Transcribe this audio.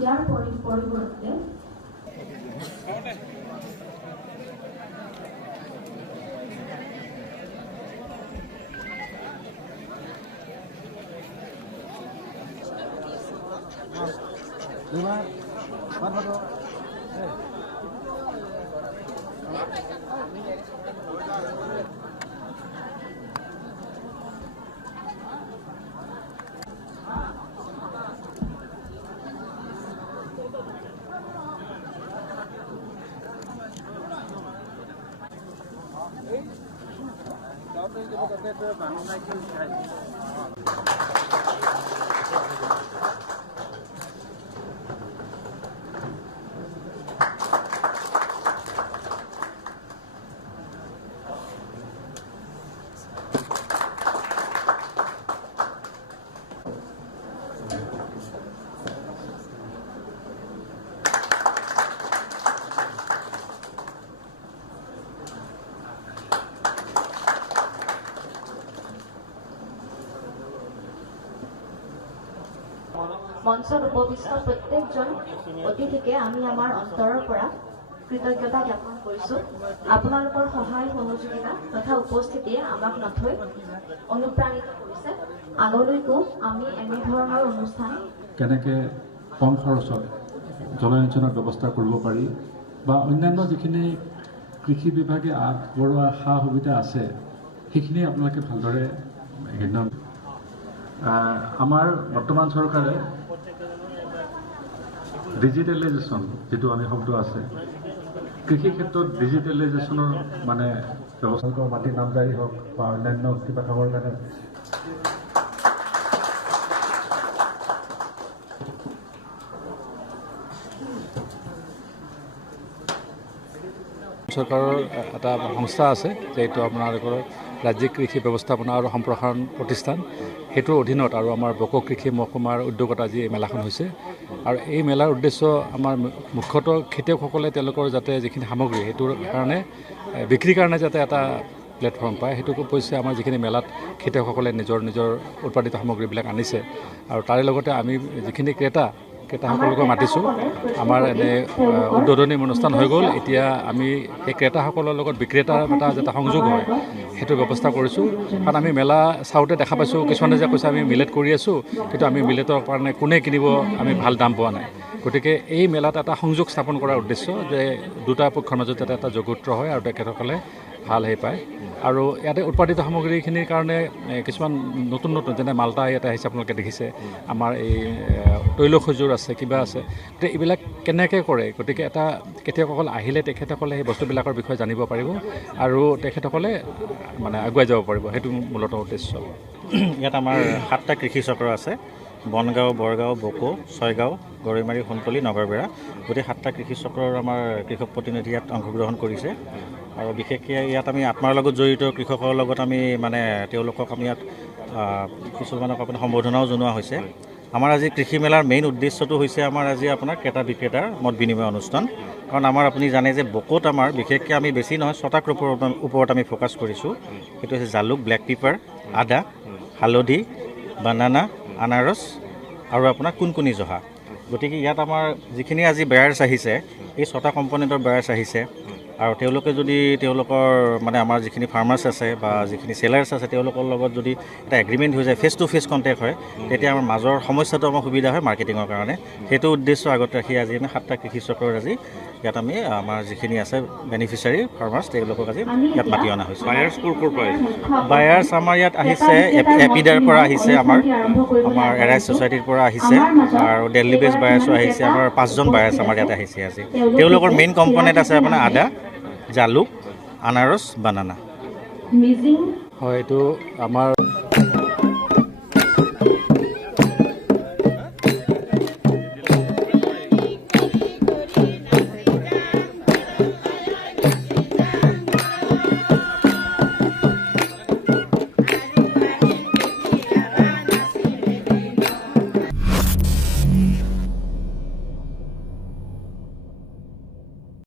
ইয়াৰ পৰিৱৰ্তে মঞ্চত উপবিষ্ট প্ৰত্যেকজন অতিথিকে আমি আমাৰ অন্তৰৰ পৰা কৃতজ্ঞতা জ্ঞাপন কৰিছোঁ। আপোনালোকৰ সহায় সহযোগিতা তথা উপস্থিতিয়ে আমাক নথৈ অনুপ্ৰাণিত কৰিছে। আগলৈকো আমি এনেধৰণৰ অনুষ্ঠান কেনেকৈ কম খৰচত জলসিঞ্চনৰ ব্যৱস্থা কৰিব পাৰি বা অন্যান্য যিখিনি কৃষি বিভাগে আগবঢ়োৱা সা সুবিধা আছে সেইখিনি আপোনালোকে ভালদৰে আমাৰ বৰ্তমান চৰকাৰে ডিজিটেলাইজেশ্যন যিটো আমি শব্দ আছে কৃষি ক্ষেত্ৰত ডিজিটেলাইজেশ্যনৰ মানে ব্যৱস্থা মাটি নামজাৰি হওক বা অন্যান্য কিবা কামৰ কাৰণে চৰকাৰৰ এটা সংস্থা আছে যিটো আপোনালোকৰ ৰাজ্যিক কৃষি ব্যৱস্থাপনা আৰু সম্প্ৰসাৰণ প্ৰতিষ্ঠান সেইটোৰ অধীনত আৰু আমাৰ বক কৃষি মহকুমাৰ উদ্যোগত আজি এই মেলাখন হৈছে। আৰু এই মেলাৰ উদ্দেশ্য আমাৰ মুখ্যতঃ খেতিয়কসকলে তেওঁলোকৰ যাতে যিখিনি সামগ্ৰী সেইটোৰ কাৰণে বিক্ৰীৰ কাৰণে যাতে এটা প্লেটফৰ্ম পায় সেইটো কৈছে। আমাৰ যিখিনি মেলাত খেতিয়কসকলে নিজৰ উৎপাদিত সামগ্ৰীবিলাক আনিছে আৰু তাৰে লগতে আমি যিখিনি ক্ৰেতাসকলকো মাতিছোঁ। আমাৰ এনে উদ্বোধনী অনুষ্ঠান হৈ গ'ল। এতিয়া আমি সেই ক্ৰেতাসকলৰ লগত বিক্ৰেতাৰ এটা যাতে সংযোগ হয় সেইটো ব্যৱস্থা কৰিছোঁ। কাৰণ আমি মেলা চাওঁতে দেখা পাইছোঁ কিছুমানে যে কৈছে আমি মিলেট কৰি আছোঁ কিন্তু আমি মিলেটৰ কাৰণে কোনে কিনিব আমি ভাল দাম পোৱা নাই। গতিকে এই মেলাত এটা সংযোগ স্থাপন কৰাৰ উদ্দেশ্য যে দুটা পক্ষৰ মাজত যাতে এটা যোগসূত্ৰ হয় আৰু তেখেতসকলে ভাল সেই পায়। আৰু ইয়াতে উৎপাদিত সামগ্ৰীখিনিৰ কাৰণে কিছুমান নতুন যেনে মাল্টা ইয়াতে আহিছে আপোনালোকে দেখিছে। আমাৰ এই তৈলসজুৰ আছে কিবা আছে গতিকে এইবিলাক কেনেকৈ কৰে। গতিকে এটা খেতিয়কসকল আহিলে তেখেতসকলে সেই বস্তুবিলাকৰ বিষয়ে জানিব পাৰিব আৰু তেখেতসকলে মানে আগুৱাই যাব পাৰিব। সেইটো মূলত উদ্দেশ্য। ইয়াত আমাৰ 7টা কৃষি চক্ৰ আছে। বনগাঁও, বৰগাঁও, বকো, ছয়গাঁও, গৰৈমাৰী, সোণপল্লী, নগৰবেৰা গোটেই 7টা কৃষি চক্ৰৰ আমাৰ কৃষক প্ৰতিনিধি ইয়াত অংশগ্ৰহণ কৰিছে। আৰু বিশেষকৈ ইয়াত আমি আত্মাৰ লগত জড়িত কৃষকৰ লগত আমি মানে তেওঁলোকক আমি ইয়াত কিছুমানক আপোনাৰ সম্বোধনাও জনোৱা হৈছে। আমাৰ আজি কৃষি মেলাৰ মেইন উদ্দেশ্যটো হৈছে আমাৰ আজি আপোনাৰ ক্ৰেতা বিক্ৰেতাৰ মত বিনিময় অনুষ্ঠান। কাৰণ আমাৰ আপুনি জানে যে বকোত আমাৰ বিশেষকৈ আমি বেছি নহয় 6টা ওপৰত আমি ফ'কাছ কৰিছোঁ। সেইটো হৈছে জালুক, ব্লেক পেপাৰ, আদা, হালধি, বানানা, আনাৰস আৰু আপোনাৰ কুনকুনি জহা। গতিকে ইয়াত আমাৰ যিখিনি আজি বেয়াৰ্ছ আহিছে এই 6টা কম্পনেণ্টৰ বেয়াৰ্ছ আহিছে। আৰু তেওঁলোকে যদি তেওঁলোকৰ মানে আমাৰ যিখিনি ফাৰ্মাৰ্ছ আছে বা যিখিনি চেলাৰ্ছ আছে তেওঁলোকৰ লগত যদি এটা এগ্ৰিমেণ্ট হৈ যায়, ফেচ টু ফেচ কণ্টেক্ট হয়, তেতিয়া আমাৰ মাজৰ সমস্যাটো আমাৰ সুবিধা হয় মাৰ্কেটিঙৰ কাৰণে। সেইটো উদ্দেশ্য আগত ৰাখি আজি আমি 7টা কৃষি চক্ৰৰ আজি ইয়াত আমি আমাৰ যিখিনি আছে বেনিফিচিয়াৰী ফাৰ্মাৰ্ছ তেওঁলোকক আজি ইয়াত মাতি অনা হৈছে। বায়াৰ্ছ ক'ৰ পৰা আহিছে? বায়াৰ্ছ আমাৰ ইয়াত আহিছে এপিডাৰ পৰা আহিছে, আমাৰ এৰাইজ ছ'চাইটিৰ পৰা আহিছে আৰু দিল্লী বেছ বায়াৰ্ছো আহিছে। আমাৰ 5জন বায়াৰ্ছ আমাৰ ইয়াত আহিছে আজি। তেওঁলোকৰ মেইন কম্পনেণ্ট আছে আপোনাৰ আদা, জালুক, আনাৰস, বানানা। হয়, এইটো আমাৰ